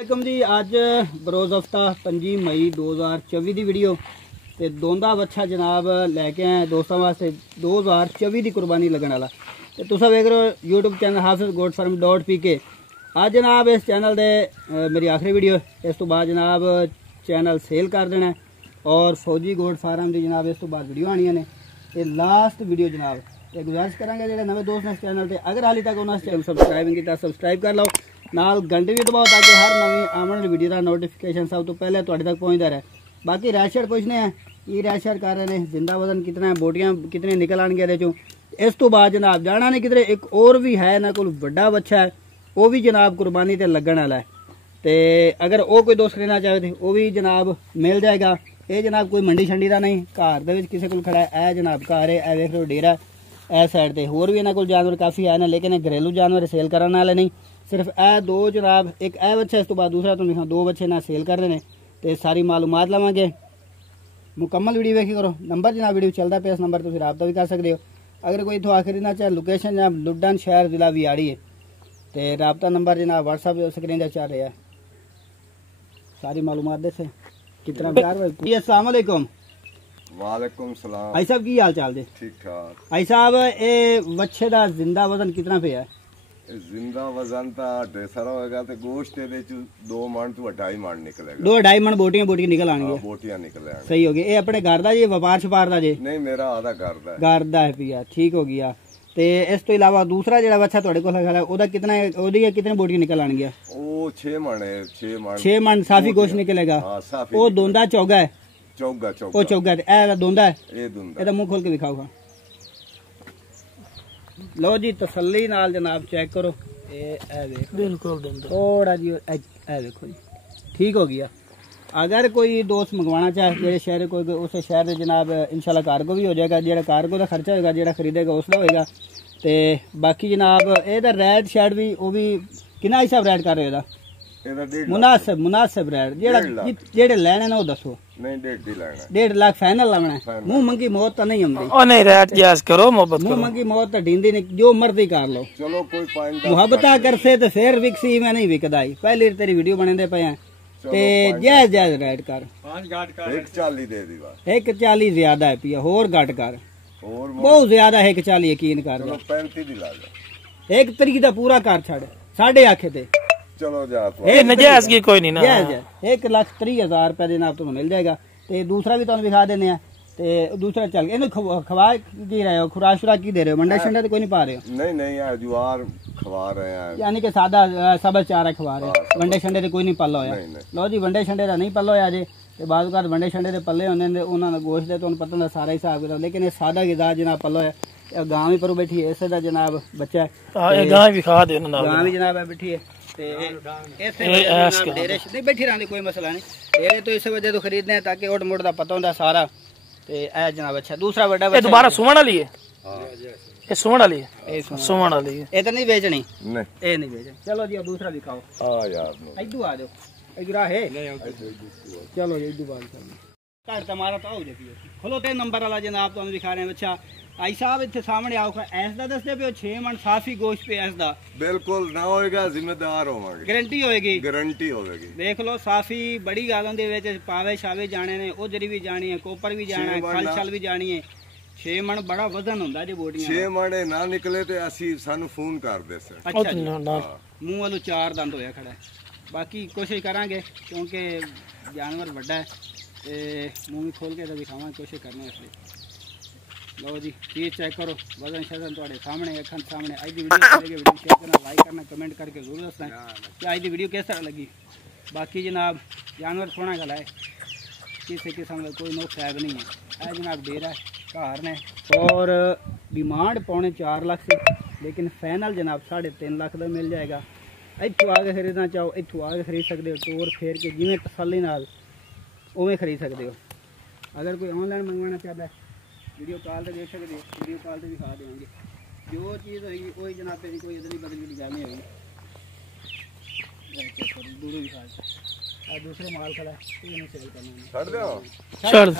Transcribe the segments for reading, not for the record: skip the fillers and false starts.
वालेकुम जी। अज बरोज़ हफ्ता 5 मई 2024 की वीडियो ते दोंदा बच्चा जनाब लैके आए दोस्तों वास्ते 2024 की कुर्बानी लगन वाला। तो तुस वेख रहे हो यूट्यूब चैनल हाफिज गोट फार्म .pk। अज जनाब इस चैनल दे मेरी आखिरी वीडियो, इस तो बाद जनाब चैनल सेल कर देना और फौजी गोट फार्म की जनाब इस तो बाद वीडियो आनियां ने। ते लास्ट वीडियो जनाब ते गुजारिश करांगे जो नवे दोस्त ने इस चैनल पर, अगर हाली तक उन्होंने चैनल सबसक्राइब नहीं किया सबसक्राइब कर लो, नाल घंटे भी दबाओ ताकि हर नवी आने वाली वीडियो का नोटिफिकेशन सब तो पहले तुहाडे तक पहुँचता रहे। बाकी रैशर पूछने हैं ये रैशर कर रहे हैं, जिंदा वजन कितना है, बोटियां कितने निकल आएंगे ये चो। इस तो बाद जनाब जाना नहीं किधरे, एक और भी है ना कोई बड़ा बच्चा है वो भी जनाब कुर्बानी ते लगन वाला है। तो अगर वो कोई दोस्त लेना चाहे तो वो भी जनाब मिल जाएगा। ये जनाब कोई मंडी शंडी का नहीं, घर दे किसी को खड़ा है जनाब, घर है वेख लो डेरा ए साइड से। होर भी इन्होंने को जानवर काफ़ी है ना, लेकिन घरेलू जानवर सेल करने वाले नहीं, सिर्फ ए दो जनाब, एक ए बच्चा इस तो बाद दूसरा तो लिखा, दो बच्चे ना सेल कर रहे हैं। तो सारी मालूमात लवांगे, मुकम्मल वीडियो वेखी करो। नंबर जनाब वीडियो चलता पे, इस नंबर तुम रबता भी कर सकते हो। अगर कोई इतों आखिरी ना चाहे लोकेशन जनाब लुडन शहर जिला वियाड़ी है। तो रबता नंबर जनाब व्हाट्सअप स्क्रीन पर चल रहा है, सारी मालूमात दे से कितना प्यार भाई। अस्सलाम वालेकुम। वालेकुम सलाम। भाई साहब की हाल चाल जे? ठीक ठाक। भाई साहब ये बच्चे का जिंदा वजन कितना पे है? जिंदा वजन तो ढेर होएगा ते गोश्त दे 2 मन तो 2.5 मन निकलेगा। 2-2.5 मन बोटियां निकल आएंगी। बोटियां निकल आएंगी। सही हो गया। ये अपने घर दा जी व्यापार छपार दा जी? नहीं मेरा आधा घर दा है। घर दा है पिया, ठीक हो गया। ते इस तो इलावा दूसरा जेड़ा बच्चा तुहाडे कोल है ओदा कितना ओदी कितने बोटियां निकल आएंगी? वो 6 मन है। 6 मन साफी गोश्त निकलेगा। हां साफी। वो दोंदा चौगा है? चौगा वो चौगा है। ए दोंदा है? ये दोंदा। एदा मुंह खोल के दिखाओ। लो जी तसल्ली नाल जनाब चेक करो। बिल्कुल थोड़ा जी देखो जी, ठीक हो गया। अगर कोई दोस्त मंगवाना चाहे जेड़े शहर कोई उस शहर में जनाब इंशाल्लाह कार्गो भी हो जाएगा, जेड़ा कार्गो का खर्चा होगा जेड़ा खरीदेगा उसका होएगा। तो बाकी जनाब एदा रेट शैड भी वो भी कितना हिसाब रेट कर रहे हो? मुनासिब रेट जेड़े लेने ना वो दसो। नहीं 1.5 लेना। 1.5 लाख फाइनल लाना है। मुंह मंगी मौत तो नहीं आंदी। ओ नहीं रेट जायज करो, मोहब्बत मुंह मंगी मौत तो ढींदी नहीं, जो मर्जी कर लो। चलो कोई पॉइंट मुहब्बता करसे तो फिर विकसी मैं नहीं विकदा ही। पहले तेरी वीडियो बने पे हैं ते जायज जायज रेट कर। 140 दे दी बात। 140 ज्यादा है पिया, होर घट कर। और बहुत ज्यादा है 140 यकीन कर। चलो 35 दी ला जा। 1 तरीक दा पूरा कर छड़, साढ़े आखे ते चलो जा। ये नजायज की कोई नहीं ना। 1,30,000 रुपए देना आप तुम्हें मिल जाएगा। ते दूसरा भी तुम दिखा देने हैं। ते दूसरा चल इन खवा की रहे हो, खुराक शुराक की दे रहे हो? मंडा शंडा तो कोई नहीं पा रहे हो? नहीं यार ज्वार खवा रहे हैं, यानी कि सादा सबज चारा खवा रहे हो। वंडे शंडे कोई नहीं पल्ला होया। लो जी वंडे शंडे का नहीं पल्ला होया जे। ते बाद कर वंडे शंडे दे पल्ले होंदे ने, उन्हां दा गोश्त दे तुहानू पता सारा हिसाब किताब, लेकिन ये सादा गिज़ा जनाब पल्ला होया। गां भी पर बैठी है, इसे दा जनाब बच्चा है। गां भी खा दे ना, गां भी जनाब बैठी है। नहीं बैठी रहने कोई मसला नहीं। डेरे तो इस वजह तो खरीदने हैं ताकि ओट मोट का पता होता सारा। ए जनाब अच्छा दूसरा बड़ा बच्चा दोबारा सुमन वाली है। ये सुमन वाली है, सुमन वाली है। ये तो नहीं बेचनी? नहीं ये नहीं बेचनी। चलो जी अब दूसरा दिखाओ। हां यार इधर आ जाओ, इधर है। चलो ये इधर बात कर कार तुम्हारा तो आओ देखिए खोलो ते नंबर वाला जनाब तुम दिखा रहे हैं बच्चा। आई साहब इतने सामने आओ ऐस दा दसदे पे 6 मन साफी गोश्त पे ऐस दा बिल्कुल ना होएगा, जिम्मेदार होवांगे, गारंटी होएगी। गारंटी होगी। देख लो साफी बड़ी गालों दे विच पावे शावे जाने ने, उजरी भी जानी है, कोपर भी जाना है, खल छल भी जानी है। 6 मन बड़ा वजन हुंदा जे बोटियां। 6 मन ना निकले ते असी सानू फोन कर दे सर। अच्छा जी। मुंह वालों 4 दंद होया खड़ा है। बाकी कोशिश करांगे क्योंकि जानवर बड़ा है ते मुंह भी खोल के दिखावांगे, कोशिश करने इसलिए। लो जी चीज चेक करो, वजन शजन थोड़े सामने अखन सामने। आज की वीडियो शेयर करना, लाइक करना, कमेंट करके जरूर दसना कि आज की वीडियो किस तरह लगी। बाकी जनाब जानवर सोना गला है, किसी किस्म का कोई नुक्स ऐब नहीं है। है जनाब डेरा घर ने और डिमांड 3.25 लाख से, लेकिन फाइनल जनाब 3.5 लाख का मिल जाएगा। इतों आगे खरीदना चाहो इतों आगे खरीद सकते हो, तोड़ फेर के जिमें तसल्ली नाल उवें खरीद सकते हो। अगर कोई ऑनलाइन मंगवाना चाहता है वीडियो कॉल से देख सकते हो, वीडियो कॉल से दिखा देंगे। जो चीज़ होगी वही जनाब तेरी कोई अदली बदली की जानी होगी। दूर दिखा और दूसरे माल खड़ा है नहीं सेल करना। छोड़ दो।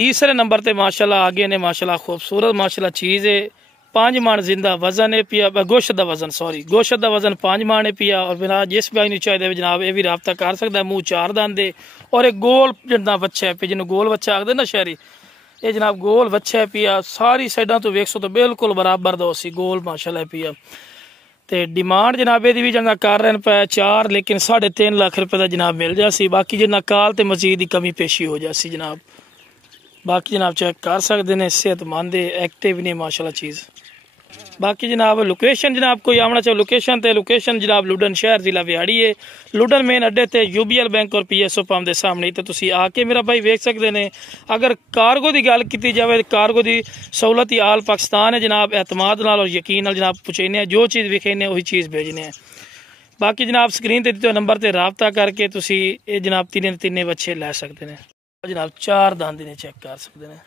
तीसरे नंबर ते माशाल्लाह आगे ने माशाल्लाह खूबसूरत माशाल्लाह चीज़ है। 5 मन जिंदा वजन है पिया, गोश्त का वजन सॉरी गोश्त का वजन 5 मन है पिया। और बिना जिस भाई चाहिए जनाब ये भी रबता कर सकता है। मुँह 4 दंद है और एक गोल जिन्ना बच्चा है जिन्होंने गोल बच्चा आखते ना शहरी, ये जनाब गोल बच्चा है पिया। सारी साइडा तो वेख सो तो बिल्कुल बराबर दा उसी गोल माशाल्लाह पिया। ते डिमांड जनाब ये भी जंगा कर रहे पे 4 लेकिन 3.5 लाख रुपए का जनाब मिल जासी। बाकी जिन्ना काल ते मजीद की कमी पेशी हो जासी जनाब। बाकी जनाब चेक कर सकते हैं, सेहतमंद एक्टिव ने माशाल्लाह चीज़। बाकी जनाब लोकेशन जनाब कोई आना चाहो लोकेशन जनाब लुडन शहर जिला विहाड़ी है। लुडन मेन अड्डे ते UBL बैंक और PSO पंप के सामने तो तुसी आके मेरा भाई वेख सकते हैं। अगर कार्गो की गल की जाए कार्गो की सहूलत ही आल पाकिस्तान है जनाब। एतमाद नाल और यकीन नाल जनाब पुछेने जो चीज़ विखेने वही चीज़ भेजने हैं। बाकी जनाब स्क्रीन ते दिते नंबर ते राबता करके तुसी ये जनाब 3 बच्चे लै सकते हैं। जनाब 4 दांद ने चेक कर सकते हैं।